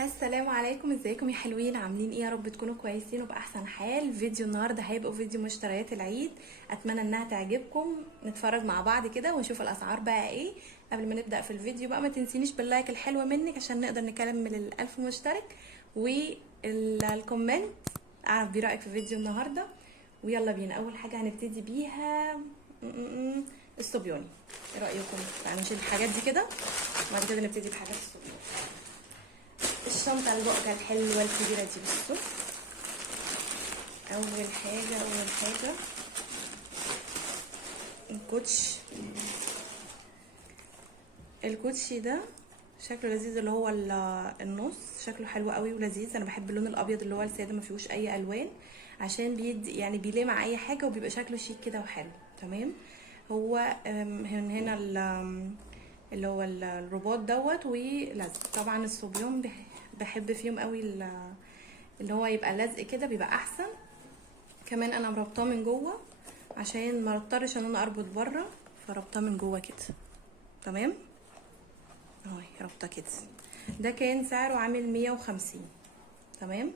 السلام عليكم، ازيكم يا حلوين؟ عاملين ايه؟ يا رب تكونوا كويسين وبأحسن حال. فيديو النهارده هيبقى فيديو مشتريات العيد، اتمنى انها تعجبكم. نتفرج مع بعض كده ونشوف الاسعار بقى ايه. قبل ما نبدأ في الفيديو بقى ما تنسينيش باللايك الحلوة منك عشان نقدر نكمل ال1000 مشترك، والكومنت اعرف بيه رأيك في فيديو النهارده. ويلا بينا، اول حاجة هنبتدي بيها الصبيوني. ايه رأيكم؟ تعالوا نشيل الحاجات دي كده وبعد كده نبتدي بحاجات الصبيوني. الشنطة البقعة الحلوة الكبيرة دي، بصوا. أول حاجة الكوتشي ده شكله لذيذ، اللي هو النص شكله حلو قوي ولذيذ. انا بحب اللون الابيض اللي هو الساده ما فيهوش اي الوان، عشان بيدي يعني بيليه مع اي حاجه وبيبقى شكله شيك كده وحلو. تمام. هو هنا اللي هو الرباط دوت ولزق. طبعا الصبيان بحب فيهم قوي اللي هو يبقى لزق كده بيبقى احسن. كمان انا مربطاه من جوه عشان ما اضطرش ان انا اربط بره، فربطاه من جوه كده. تمام اهو ربطه كده. ده كان سعره عامل 150. تمام.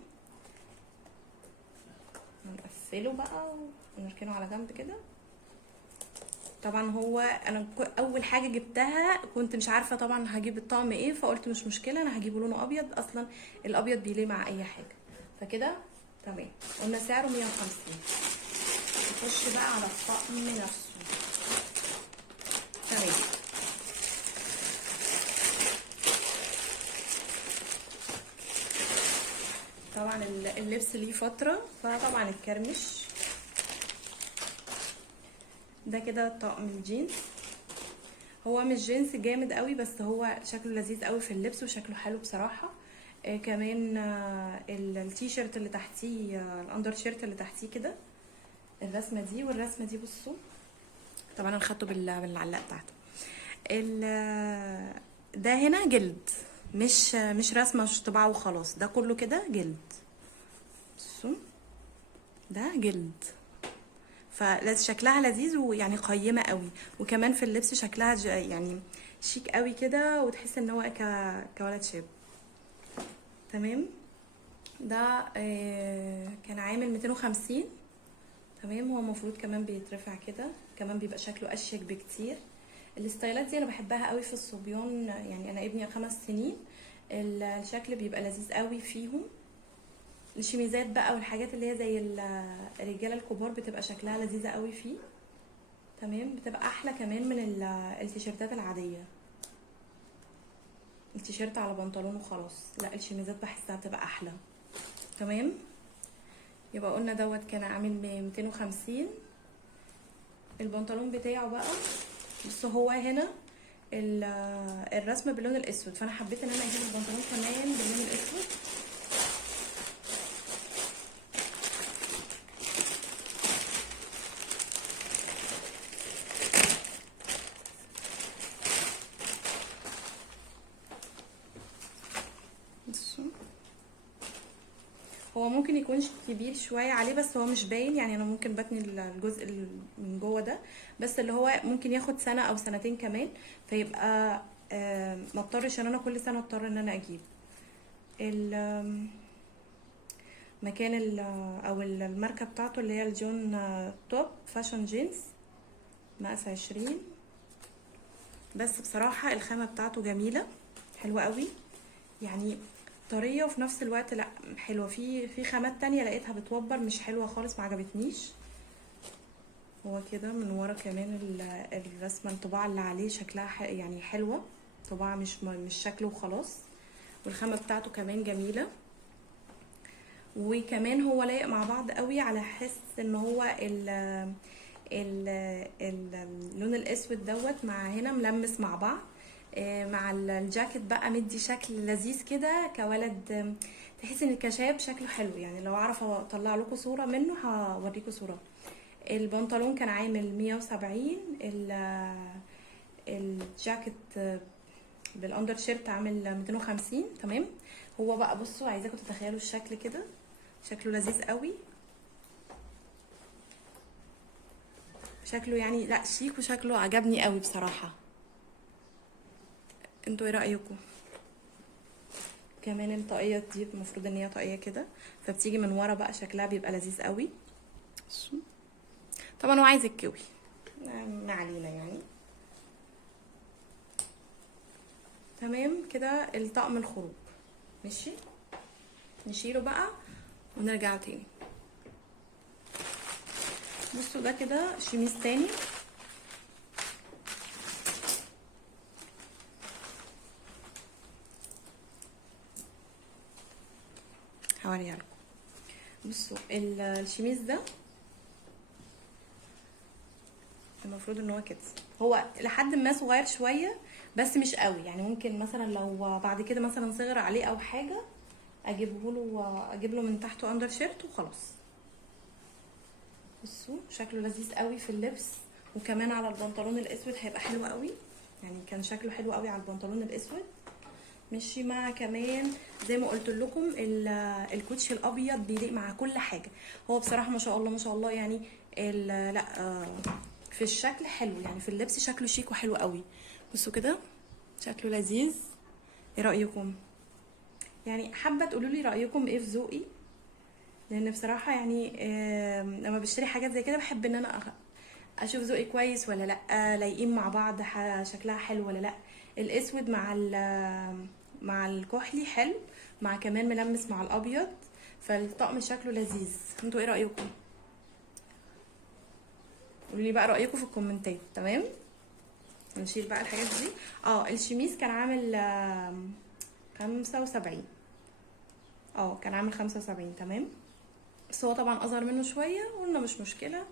هنقفله بقى ونركنه على جنب كده. طبعا هو انا اول حاجه جبتها كنت مش عارفه طبعا هجيب الطقم ايه، فقلت مش مشكله انا هجيبه لونه ابيض، اصلا الابيض بيليه مع اي حاجه. فكده تمام. قلنا سعره 150. نخش بقى على الطقم نفسه. تمام. طبعا اللبس ليه فتره فطبعا اتكرمش. ده كده طقم الجينز. هو مش جينز جامد قوي بس هو شكله لذيذ قوي في اللبس وشكله حلو بصراحه. كمان التيشيرت اللي تحتيه، الاندر شيرت اللي تحتيه كده، الرسمه دي والرسمه دي. بصوا طبعا انا خدته بالعلاقه بتاعته. ده هنا جلد، مش رسمه، مش طباعه وخلاص، ده كله كده جلد. بصوا ده جلد، فشكلها لذيذ ويعني قيمه قوي. وكمان في اللبس شكلها يعني شيك قوي كده، وتحس ان هو كولد شاب. تمام. ده كان عامل 250. تمام. هو المفروض كمان بيترفع كده، كمان بيبقى شكله اشيك بكتير. الستايلات دي انا بحبها قوي في الصبيان، يعني انا ابني 5 سنين، الشكل بيبقى لذيذ قوي فيهم. الشميزات بقى والحاجات اللي هي زي الرجاله الكبار بتبقى شكلها لذيذه قوي فيه. تمام. بتبقى احلى كمان من التيشيرتات العاديه، التيشيرت على بنطلون وخلاص. لا، الشميزات بحسها بتبقى احلى. تمام. يبقى قلنا دوت كان عامل 250. البنطلون بتاعه بقى، بس هو هنا الرسمه باللون الاسود، فانا حبيت ان انا اجيب البنطلون كمان باللون الاسود. بصوا هو ممكن يكون كبير شويه عليه بس هو مش باين، يعني انا ممكن بتني الجزء من جوه ده، بس اللي هو ممكن ياخد سنه او سنتين كمان، فيبقى ما اضطرش ان انا كل سنه اضطر ان انا اجيب مكان او الماركه بتاعته اللي هي الجون توب فاشن جينز، مقاس 20. بس بصراحه الخامه بتاعته جميله حلوه قوي، يعني طريه وفي نفس الوقت لا حلوه. في خامات تانية لقيتها بتوبر مش حلوه خالص، ما عجبتنيش. هو كده من ورا كمان الرسمه الطباعه اللي عليه شكلها يعني حلوه، طباعه مش شكله وخلاص. والخامه بتاعته كمان جميله، وكمان هو لايق مع بعض قوي، على حس ان هو اللون الاسود دوت مع هنا ملمس مع بعض، مع الجاكيت بقى مدي شكل لذيذ كده كولد. تحس ان الكشاب شكله حلو، يعني لو اعرف اطلع لكم صورة منه هوريكم صورة. البنطلون كان عامل 170. الجاكيت بالاندر شيرت عامل 250. تمام. هو بقى بصوا عايزاكم تتخيلوا الشكل كده، شكله لذيذ قوي، شكله يعني لا شيك وشكله عجبني قوي بصراحة. انتوا ايه رأيكم؟ كمان الطاقيه دي المفروض ان هي طاقيه كده، فبتيجي من ورا بقى شكلها بيبقى لذيذ قوي. طبعا هو عايز الكوي، ما علينا يعني. تمام كده الطقم الخروج. ماشي، نشيله بقى ونرجع تاني. بصوا ده كده شميس تاني. هوريها لكم. بصوا الشميس ده المفروض ان هو كده، هو لحد ما صغير شويه بس مش قوي يعني. ممكن مثلا لو بعد كده مثلا صغر عليه او حاجه اجيب له من تحته اندر شيرت وخلاص. بصوا شكله لذيذ قوي في اللبس، وكمان على البنطلون الاسود هيبقى حلو قوي يعني. كان شكله حلو قوي على البنطلون الاسود. ماشي مع كمان زي ما قلت لكم الكوتشي الابيض بيليق مع كل حاجه. هو بصراحه ما شاء الله ما شاء الله يعني. لا في الشكل حلو يعني، في اللبس شكله شيك وحلو قوي. بصوا كده شكله لذيذ. ايه رايكم؟ يعني حابه تقولوا لي رايكم ايه في ذوقي، لان بصراحه يعني لما بشتري حاجات زي كده بحب ان انا اشوف ذوقي كويس ولا لا، لايقين مع بعض، شكلها حلو ولا لا. الاسود مع الكحلي حلو، مع كمان ملمس مع الابيض، فالطقم شكله لذيذ. انتوا ايه رايكم؟ قولوا لي بقى رايكم في الكومنتات. تمام، نشيل بقى الحاجات دي. الشميس كان عامل 75. كان عامل 75. تمام، بس هو طبعا اصغر منه شويه، قلنا مش مشكله،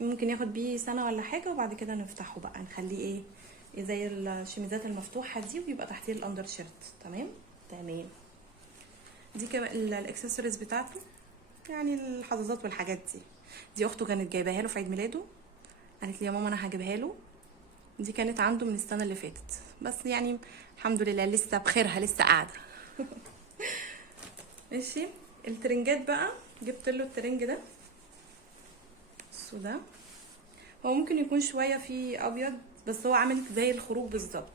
ممكن ياخد بيه سنه ولا حاجه وبعد كده نفتحه بقى نخليه ايه زي الشميزات المفتوحه دي، ويبقى تحتيه الاندر شيرت. تمام. دي كمان الاكسسوارز بتاعته، يعني الحظاظات والحاجات دي اخته كانت جايباها له في عيد ميلاده، قالت لي يا ماما انا هجيبها له. دي كانت عنده من السنه اللي فاتت، بس يعني الحمد لله لسه بخيرها، لسه قاعده. ماشي. الترنجات بقى جبت له الترنج ده. ده هو ممكن يكون شويه فيه ابيض، بس هو عامل زي الخروج بالظبط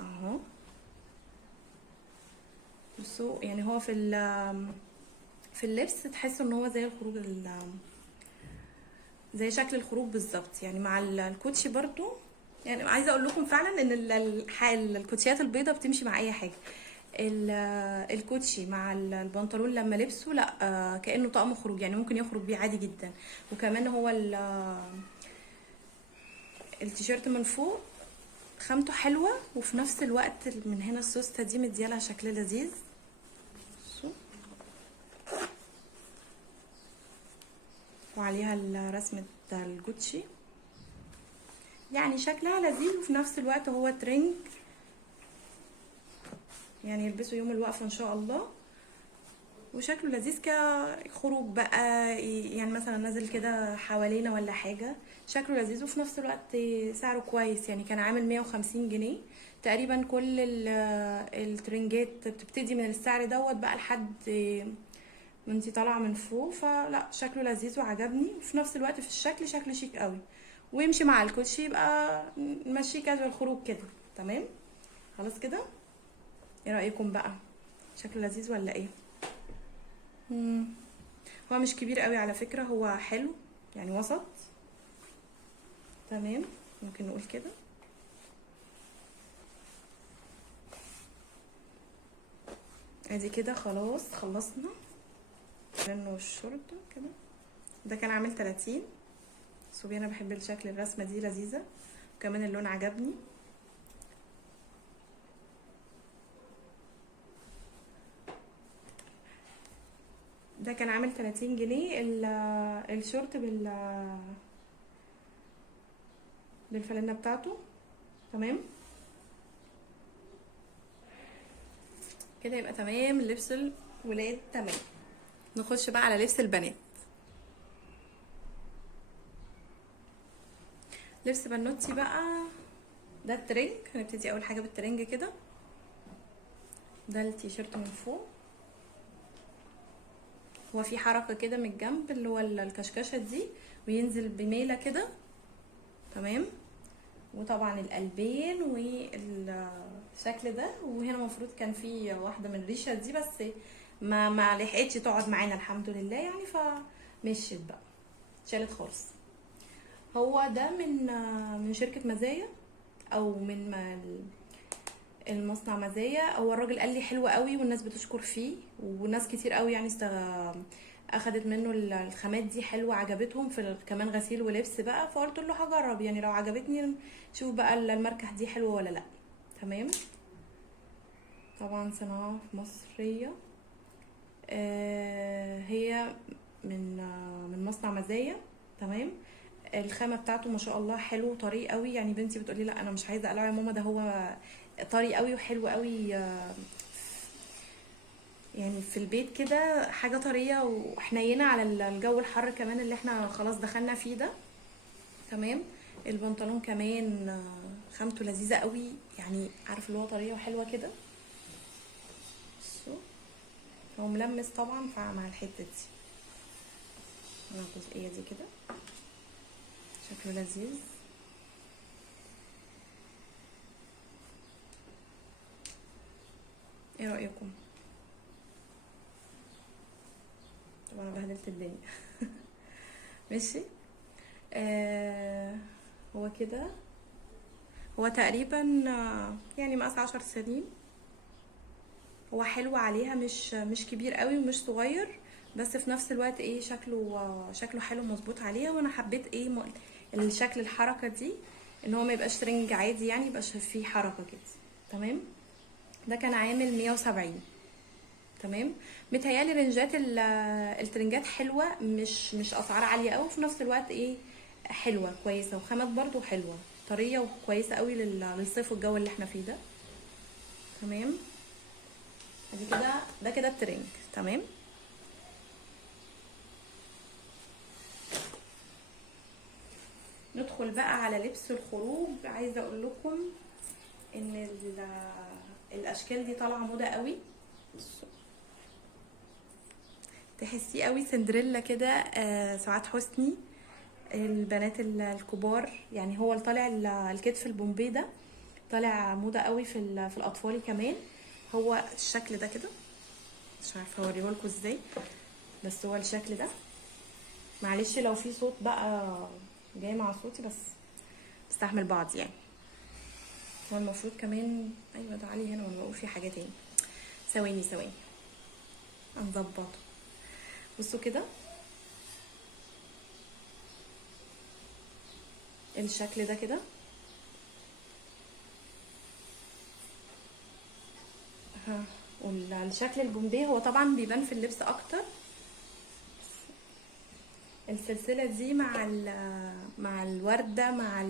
اهو. بصوا يعني هو في اللبس تحسوا ان هو زي الخروج زي شكل الخروج بالظبط يعني، مع الكوتشي برضو. يعني عايزه اقول لكم فعلا ان الكوتشيات البيضه بتمشي مع اي حاجه. الكوتشي مع البنطلون لما لبسه لا كانه طقم خروج يعني، ممكن يخرج بيه عادي جدا. وكمان هو التيشيرت من فوق خامته حلوه، وفي نفس الوقت من هنا السوسته دي مديالها شكل لذيذ. وعليها رسمه الجوتشي، يعني شكلها لذيذ، وفي نفس الوقت هو ترنج يعني يلبسه يوم الوقفه ان شاء الله. وشكله لذيذ كخروج بقى يعني، مثلا نازل كده حوالينا ولا حاجه، شكله لذيذ. وفي نفس الوقت سعره كويس يعني، كان عامل 150 جنيه تقريبا. كل الترنجات بتبتدي من السعر دوت بقى لحد وانتي طالعه من فوق. فلا شكله لذيذ وعجبني، وفي نفس الوقت في الشكل شكله شيك قوي، ويمشي مع الكوتشي، يبقى نمشيه كاجوال خروج كده. تمام خلاص كده. ايه رايكم بقى؟ شكله لذيذ ولا ايه؟ هو مش كبير قوي على فكره، هو حلو يعني وسط. تمام، ممكن نقول كده. ادي كده خلاص خلصنا منه الشرطه كده. ده كان عامل 30. صوبي انا بحب الشكل، الرسمه دي لذيذه، وكمان اللون عجبني. ده كان عامل 30 جنيه الشورت بالفانلة بتاعته. تمام كده يبقى تمام لبس الولاد. تمام، نخش بقى على لبس البنات. لبس بنوتي بقى، ده الترنج. هنبتدي اول حاجه بالترنج كده. ده التيشيرت من فوق، هو في حركه كده من الجنب اللي هو الكشكشه دي، وينزل بميله كده. تمام، وطبعا القلبين والشكل ده. وهنا المفروض كان في واحده من الريشه دي، بس ما لحقتش تقعد معانا الحمد لله يعني، فمشيت بقى، اتشالت خالص. هو ده من شركه مزايا، او من المصنع مزايا. هو الراجل قال لي حلو قوي والناس بتشكر فيه، وناس كتير قوي يعني اخدت منه الخامات دي حلوه، عجبتهم في كمان غسيل ولبس بقى. فقلت له هجرب يعني، لو عجبتني شوف بقى الماركه دي حلوه ولا لا. تمام. طبعا صناعه مصريه. هي من مصنع مزايا. تمام. الخامه بتاعته ما شاء الله حلو طري قوي يعني. بنتي بتقولي لا انا مش عايزه اقلعه يا ماما، ده هو طري قوي وحلو قوي. يعني في البيت كده حاجه طريه وحنينه على الجو الحر كمان اللي احنا خلاص دخلنا فيه ده. تمام. البنطلون كمان خامته لذيذه قوي يعني، عارف اللي هو طريه وحلوه كده. بصوا، هو ملمس طبعا مع الحته دي، مع الجزئيه دي كده، شكله لذيذ. ايه رايكم؟ طبعا انا بهدلت الدنيا. ماشي. هو كده، هو تقريبا يعني مقاس 10 سنين. هو حلو عليها، مش كبير قوي ومش صغير، بس في نفس الوقت ايه شكله حلو مظبوط عليها. وانا حبيت ايه الشكل الحركه دي، ان هو ما يبقاش ترنج عادي يعني، يبقاش فيه حركه كده. تمام. ده كان عامل 170. تمام. متهيالي رنجات الترنجات حلوه، مش اسعار عاليه قوي، وفي نفس الوقت ايه حلوه كويسه، وخامات برضو حلوه طريه وكويسه قوي للصيف والجو اللي احنا فيه ده. تمام. ادي كده، ده كده الترنج. تمام. ندخل بقى على لبس الخروج. عايزه اقول لكم ان الاشكال دي طالعه موضه قوي. تحسيه قوي سندريلا كده، سعاد حسني، البنات الكبار يعني. هو اللي طالع الكتف البومبي ده طالع موضه قوي في الاطفال كمان. هو الشكل ده كده، مش عارفه اوريه لكم ازاي، بس هو الشكل ده. معلش لو في صوت بقى جاي مع صوتي، بس استحمل بعض يعني. هو المفروض كمان، ايوه ده علي هنا وانا بقول في حاجه تاني. ثواني هنظبطه. بصوا كده الشكل ده كده. ها، والشكل البومبي هو طبعا بيبان في اللبس اكتر. السلسله دي مع الورده مع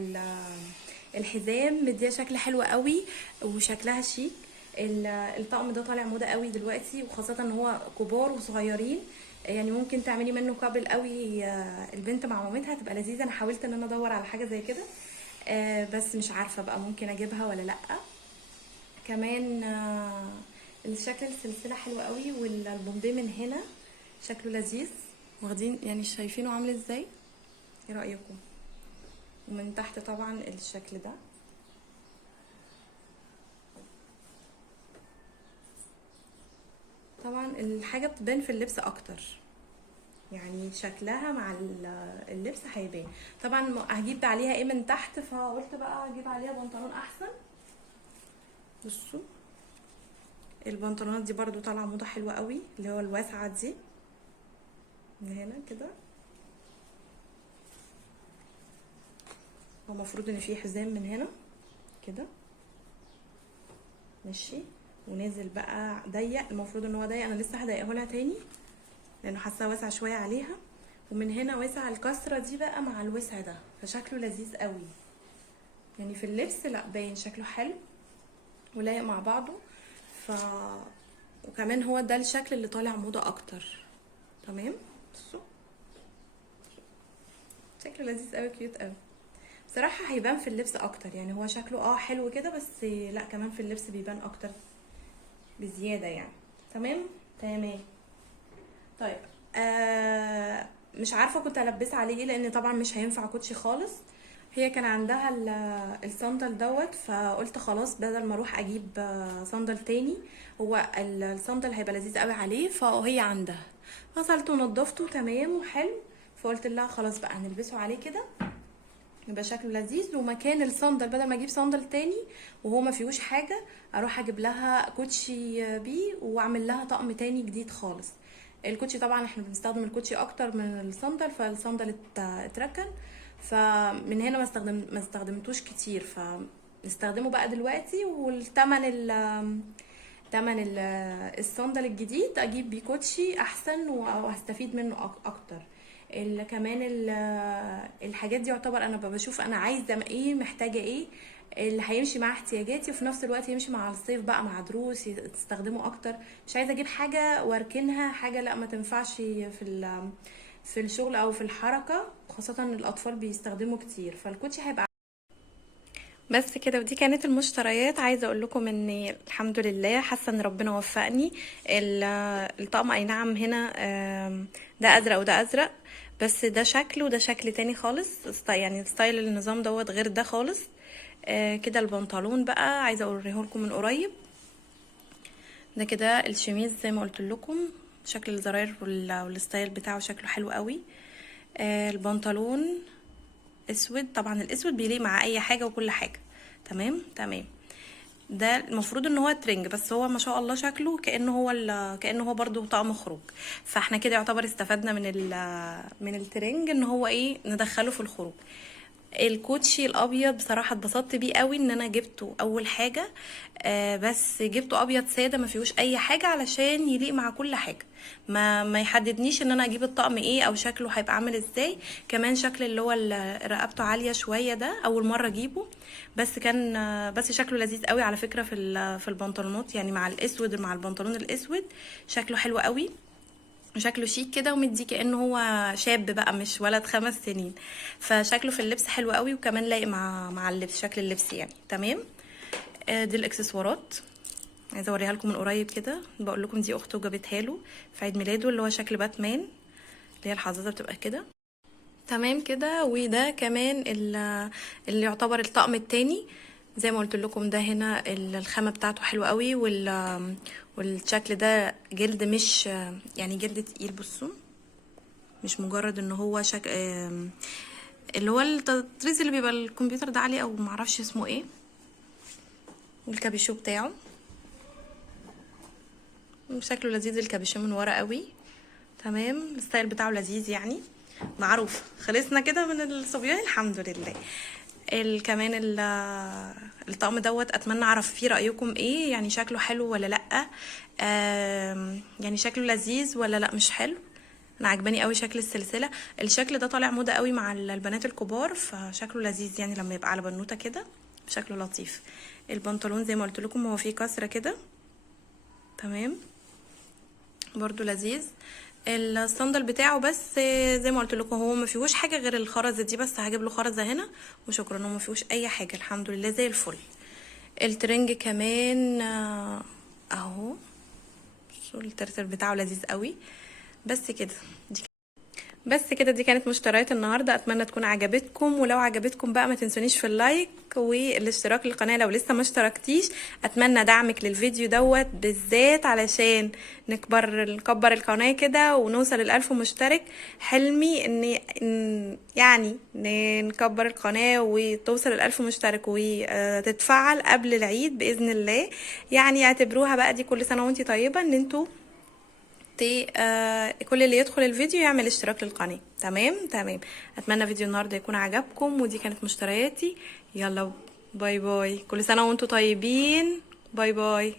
الحزام مديها شكل حلو قوي وشكلها شيك. الطقم ده طالع موضه قوي دلوقتي، وخاصه ان هو كبار وصغيرين يعني. ممكن تعملي منه كابل قوي، البنت مع مامتها تبقى لذيذه. انا حاولت ان انا ادور على حاجه زي كده، بس مش عارفه بقى ممكن اجيبها ولا لا. كمان الشكل السلسله حلوه قوي، والبومبي من هنا شكله لذيذ. واخدين يعني شايفينه عامل ازاي؟ ايه رايكم؟ ومن تحت طبعا الشكل ده. طبعا الحاجه بتبان في اللبس اكتر يعني، شكلها مع اللبس هيبان. طبعا هجيب عليها ايه من تحت، فقلت بقى اجيب عليها بنطلون احسن. بصوا البنطلونات دي برضو طالعه موضه حلوه قوي، اللي هو الواسعه دي من هنا كده. هو المفروض ان فيه حزام من هنا كده، ماشي، ونازل بقى ضيق. المفروض ان هو ضيق، انا لسه هضيقه لها تاني لانه حاسه واسع شويه عليها. ومن هنا واسع الكسره دي بقى مع الوسع ده، فشكله لذيذ قوي يعني. في اللبس لا باين شكله حلو ولايق مع بعضه. ف وكمان هو ده الشكل اللي طالع موضه اكتر. تمام. بصوا شكله لذيذ قوي، كيوت قوي بصراحه. هيبان في اللبس اكتر يعني. هو شكله حلو كده، بس لا كمان في اللبس بيبان اكتر بزياده يعني. تمام. تمام. طيب مش عارفه كنت البسها عليه ايه، لان طبعا مش هينفع كوتشي خالص. هي كان عندها الصندل دوت، فقلت خلاص بدل ما اروح اجيب صندل تاني، هو الصندل هيبقى لذيذ قوي عليه، فهي عندها. غسلته ونضفته تمام وحلو، فقلت لها خلاص بقى هنلبسه عليه كده يبقى شكله لذيذ. ومكان الصندل بدل ما اجيب صندل تاني وهو ما فيهوش حاجه، اروح اجيب لها كوتشي بيه واعمل لها طقم تاني جديد خالص. الكوتشي طبعا احنا بنستخدم الكوتشي اكتر من الصندل، فالصندل اتركن، فمن هنا ما استخدمتوش كتير، فنستخدمه بقى دلوقتي. والتمن الصندل الجديد اجيب بيه كوتشي احسن وهستفيد منه اكتر. كمان الحاجات دي يعتبر انا بشوف انا عايزه ايه، محتاجه ايه اللي هيمشي مع احتياجاتي، وفي نفس الوقت يمشي مع الصيف بقى مع دروس تستخدمه اكتر. مش عايزه اجيب حاجه واركنها، حاجه لا ما تنفعش في الشغل او في الحركه، خاصه ان الاطفال بيستخدموا كتير، فالكوتشي هيبقى بس كده. ودي كانت المشتريات. عايزه اقول لكم ان الحمد لله حاسه ان ربنا وفقني. الطقم اي نعم هنا ده ازرق وده ازرق، بس ده شكل وده شكل تاني خالص، يعني ستايل النظام دوت غير ده خالص. كده البنطلون بقى عايزه اوريه لكم من قريب. ده كده الشميز زي ما قلت لكم، شكل الزراير والستايل بتاعه شكله حلو قوي. البنطلون اسود، طبعا الاسود بيليق مع اي حاجه وكل حاجه. تمام تمام. ده المفروض ان هو ترنج، بس هو ما شاء الله شكله كانه هو برضو طقم خروج. فاحنا كده يعتبر استفدنا من الترنج ان هو ايه ندخله في الخروج. الكوتشي الابيض بصراحه اتبسطت بيه قوي ان انا جبته اول حاجه. بس جبته ابيض ساده ما فيهوش اي حاجه علشان يليق مع كل حاجه، ما يحددنيش ان انا اجيب الطقم ايه او شكله هيبقى عامل ازاي. كمان شكل اللي هو رقبته عاليه شويه ده اول مره اجيبه، بس كان بس شكله لذيذ قوي على فكره في البنطلونات، يعني مع الاسود مع البنطلون الاسود شكله حلو قوي، شكله شيك كده ومدي كأنه هو شاب بقى مش ولد 5 سنين. فشكله في اللبس حلو قوي، وكمان لايق مع اللبس، شكل اللبس يعني تمام. دي الاكسسوارات عايزه اوريها لكم من قريب كده. بقول لكم دي اخته جابتها له في عيد ميلاده، اللي هو شكل باتمان، اللي هي الحظاظه بتبقى كده تمام كده. وده كمان اللي يعتبر الطقم التاني زي ما قلت لكم. ده هنا الخامه بتاعته حلوه قوي، والشكل ده جلد، مش يعني جلد تقيل. بصوا مش مجرد ان هو اللي هو التطريز اللي بيبقى الكمبيوتر ده عليه او معرفش اسمه ايه. والكابيشو بتاعه شكله لذيذ، الكابيشو من ورا قوي تمام. الستايل بتاعه لذيذ يعني معروف. خلصنا كده من الصبيان الحمد لله. كمان الطقم دوت اتمنى اعرف فيه رايكم ايه، يعني شكله حلو ولا لا، يعني شكله لذيذ ولا لا مش حلو. انا عجباني قوي شكل السلسله، الشكل ده طالع موضه قوي مع البنات الكبار، فشكله لذيذ يعني لما يبقى على بنوته كده شكله لطيف. البنطلون زي ما قلت لكم هو فيه كسره كده تمام، برضو لذيذ. الصندل بتاعه بس زي ما قلت لكم هو ما فيهوش حاجه غير الخرزه دي، بس هجيب له خرزه هنا وشكرا. هو ما فيهوش اي حاجه الحمد لله زي الفل. الترنج كمان اهو، الترتر بتاعه لذيذ قوي. بس كده دي كانت مشتريات النهارده، اتمنى تكون عجبتكم. ولو عجبتكم بقى ما تنسونيش في اللايك والاشتراك للقناه لو لسه ما اشتركتيش. اتمنى دعمك للفيديو دوت بالذات علشان نكبر القناه كده ونوصل ل1000 مشترك. حلمي يعني نكبر القناه وتوصل ل1000 مشترك وتتفعل قبل العيد باذن الله. يعني اعتبروها بقى دي كل سنه وانتي طيبه، ان انتوا كل اللي يدخل الفيديو يعمل اشتراك للقناة. تمام. اتمنى فيديو النهارده يكون عجبكم، ودي كانت مشترياتي. يلا باي باي، كل سنة وانتم طيبين، باي باي.